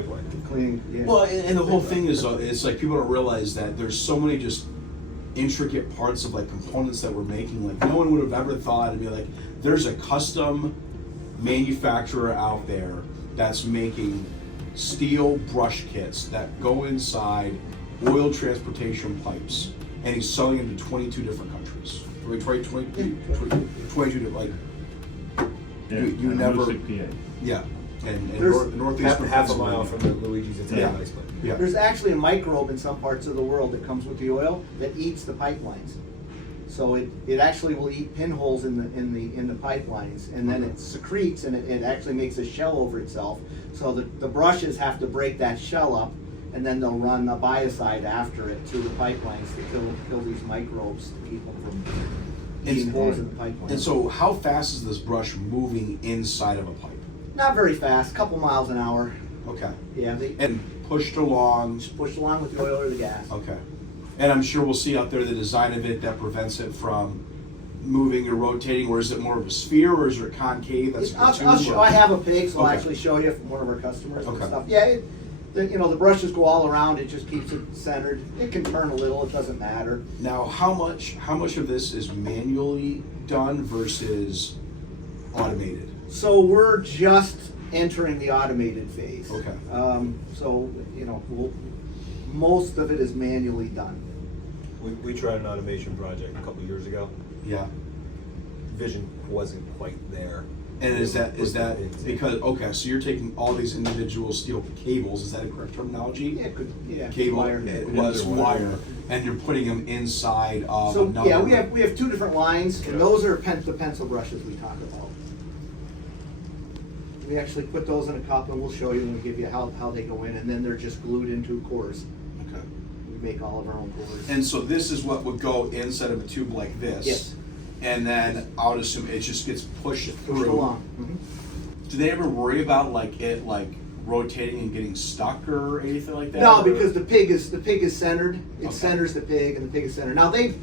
pipeline. Cleaning, yeah. Well, and the whole thing is, it's like people don't realize that there's so many just intricate parts of like components that we're making. Like no one would have ever thought it'd be like there's a custom manufacturer out there that's making steel brush kits that go inside oil transportation pipes, and he's selling them to 22 different countries. 22 different, like you never. PA. Yeah, and There's northeast Half a mile from the Luigi's Italian Yeah. ice plant. Yeah. There's actually a microbe in some parts of the world that comes with the oil that eats the pipelines. So it actually will eat pinholes in the pipelines, and then it secretes, and it actually makes a shell over itself. So the brushes have to break that shell up, and then they'll run a biocide after it through the pipelines to kill these microbes to keep them from eating holes in the pipeline. And so, how fast is this brush moving inside of a pipe? Not very fast, a couple miles an hour. Okay. Yeah, And pushed along. just push along with the oil or the gas. Okay. And I'm sure we'll see out there the design of it that prevents it from moving or rotating, or is it more of a sphere, or is it concave? That's I have a pig, so I'll Okay. actually show you from one of our customers and Okay. stuff. Yeah, the brushes go all around. It just keeps it centered. It can turn a little. It doesn't matter. Now, how much of this is manually done versus automated? So we're just entering the automated phase. Okay. So most of it is manually done. We tried an automation project a couple years ago. Yeah. Vision wasn't quite there. And is that because so you're taking all these individual steel cables? Is that a correct terminology? Yeah, good. Yeah. Cable, wire. it was wire, and you're putting them inside of So another. yeah, we have two different lines, and those are the pencil brushes we talk about. We actually put those in a cup, and we'll show you and we'll give you how they go in, and then they're just glued into cores. Okay. We make all of our own cores. And so this is what would go inside of a tube like this. Yes. And then I would assume it just gets pushed through. Pushed along. Mm-hmm. Do they ever worry about it rotating and getting stuck or anything like that? No, or? because the pig is centered. It Okay. centers the pig, and the pig is centered. Now they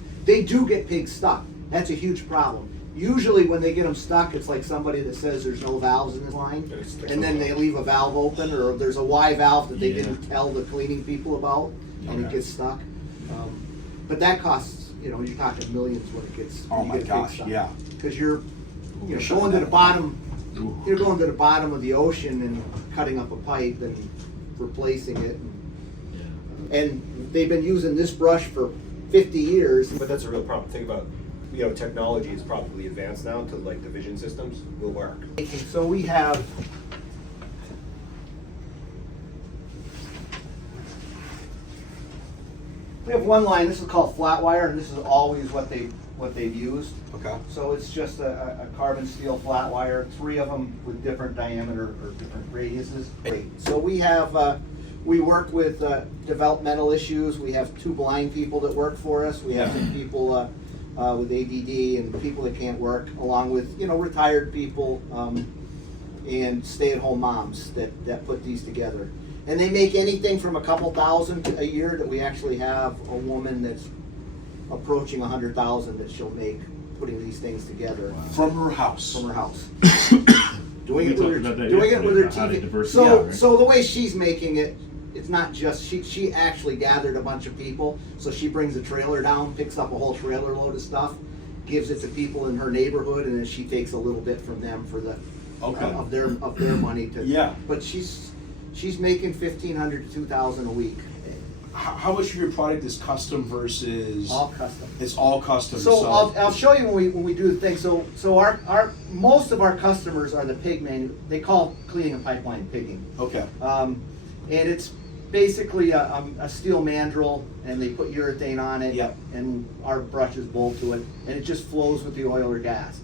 do get pigs stuck. That's a huge problem. Usually when they get them stuck, it's like somebody that says there's no valves in this line, Yeah, it sticks and then to the they leave a valve open, or there's a Y valve that they Yeah. didn't tell the cleaning people about, and it Okay. gets stuck. But that costs, you're talking millions when it gets. Oh when you my get a pig gosh, stuck. yeah. Because you're shutting going to the that bottom. Ooh. You're going to the bottom of the ocean and cutting up a pipe and replacing it. Yeah. And they've been using this brush for 50 years. But that's a real problem. Think about, technology is probably advanced now to like the vision systems will work. So we have one line. This is called flat wire, and this is always what they've used. Okay. So it's just a carbon steel flat wire, 3 of them with different diameter or different radiuses. So we have, we work with developmental issues. We have 2 blind people that work for us. We have some people with ADD and people that can't work, along with, retired people and stay-at-home moms that put these together. And they make anything from a couple thousand a year to we actually have a woman that's approaching 100,000 that she'll make putting these things together From her house. from her house. We doing talked it about that with her yesterday, about how to TV. diversify, So right? so the way she's making it, it's not just she actually gathered a bunch of people. So she brings a trailer down, picks up a whole trailer load of stuff, gives it to people in her neighborhood, and then she takes a little bit from them for the Okay. of their money to. Yeah. But she's making $1,500 to $2,000 a week. How much of your product is custom versus? All custom. It's all custom. So I'll show you when we do the thing. So our most of our customers are the pig they call cleaning a pipeline pigging. Okay. And it's basically a steel mandrel, and they put urethane on it. Yep. And our brushes bolt to it, and it just flows with the oil or gas.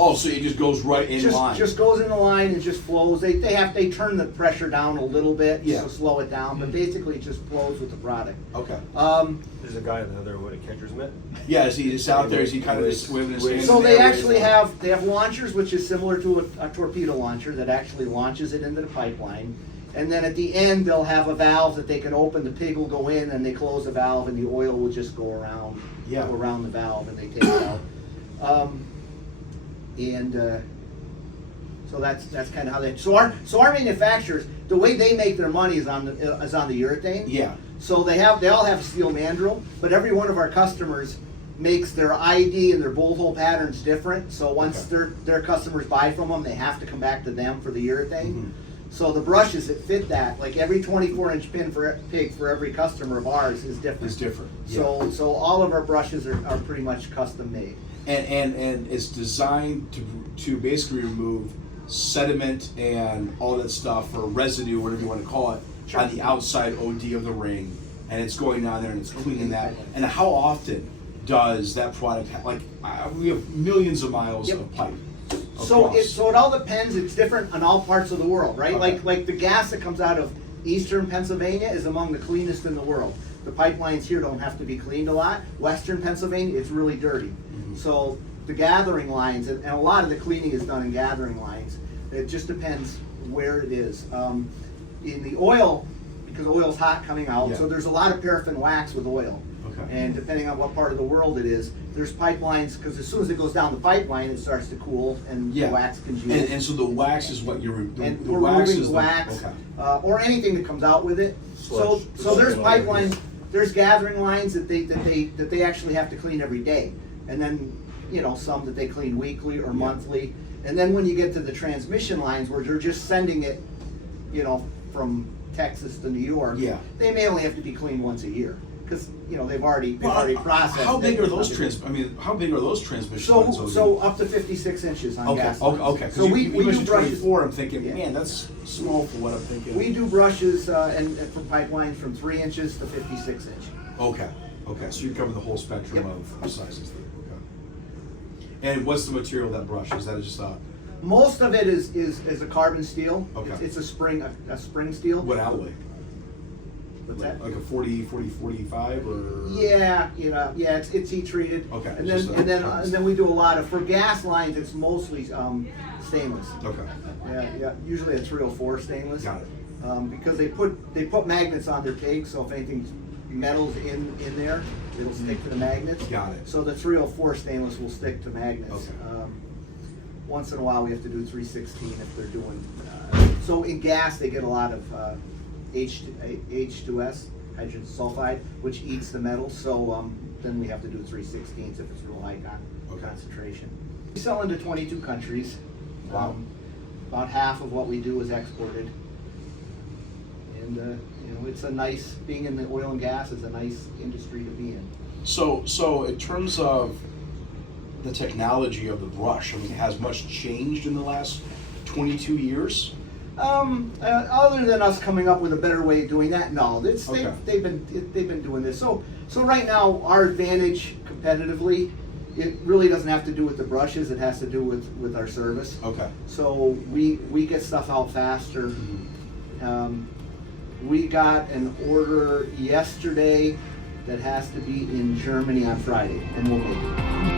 Oh, so it just goes right in line. Just goes in the line and just flows. They turn the pressure down a little bit Yeah. to slow it down, but basically it just flows with the product. Okay. There's a guy in the other, catcher's mitt? Yeah, is he just out there? Is he kind of just swimming his hands So in they there? actually have launchers, which is similar to a torpedo launcher that actually launches it into the pipeline. And then at the end, they'll have a valve that they can open. The pig will go in, and they close the valve, and the oil will just go around the valve, and they take it out. So that's kind of how they. So our manufacturers, the way they make their money is on the urethane. Yeah. So they all have steel mandrel, but every one of our customers makes their ID and their bolt hole patterns different. So once their customers buy from them, they have to come back to them for the urethane. Mhm. So the brushes that fit that, like every 24-inch pig for every customer of ours is different. It's different. So all of our brushes are pretty much custom made. And it's designed to basically remove sediment and all that stuff, or residue, whatever you want to call it, Sure. on the outside OD of the ring, and it's going down there and it's cleaning that. And how often does that product we have millions of miles Yep. of pipe. So across. it all depends. It's different on all parts of the world, right? Okay. Like the gas that comes out of eastern Pennsylvania is among the cleanest in the world. The pipelines here don't have to be cleaned a lot. Western Pennsylvania, it's really dirty. Mm-hmm. So the gathering lines, and a lot of the cleaning is done in gathering lines. It just depends where it is. In the oil, because oil's hot coming out, Yeah. so there's a lot of paraffin wax with oil. Okay. And depending on what part of the world it is, there's pipelines, because as soon as it goes down the pipeline, it starts to cool and the wax congeals. And so the wax is what you're And the we're wax removing is the wax, okay. or anything that comes out with it. So Sludge. there's Sludge. pipelines, there's gathering lines that they actually have to clean every day. And then, some that they clean weekly or monthly. And then when you get to the transmission lines where they're just sending it, from Texas to New York, Yeah. they may only have to be cleaned once a year. Because, they've already processed. How big it. are those how big are those transmission lines? So up to 56 inches on okay, gas okay, lines. okay. 'Cause So we do mentioned brushes. 24. I'm thinking, Yeah. man, that's small for what I'm thinking. We do brushes and for pipelines from 3 inches to 56 inch. Okay, so you cover the whole spectrum Yep. of sizes there. Okay. And what's the material of that brush? Is that just Most of it is a carbon steel. Okay. It's a spring steel. what alloy? What's that? Like a 40, 45 or? Yeah, it's heat treated. Okay, And just then that. and then we do a lot of, for gas lines, it's mostly stainless. Okay, Yeah, usually a 304 stainless. got it. Because they put magnets on their pigs, so if anything's metal's in there, it'll stick to the magnets. Got it. So the 304 stainless will stick to magnets. Okay. Once in a while, we have to do 316 if they're doing. So in gas, they get a lot of H2S, hydrogen sulfide, which eats the metal. So then we have to do 316s if it's real high concentration. We sell into 22 countries. Wow. About half of what we do is exported. And it's a nice, being in the oil and gas is a nice industry to be in. So in terms of the technology of the brush, has much changed in the last 22 years? Other than us coming up with a better way of doing that, no. Okay. They've been doing this. So right now, our advantage competitively, it really doesn't have to do with the brushes. It has to do with our service. Okay. So we get stuff out faster. We got an order yesterday that has to be in Germany on Friday, and we'll make it.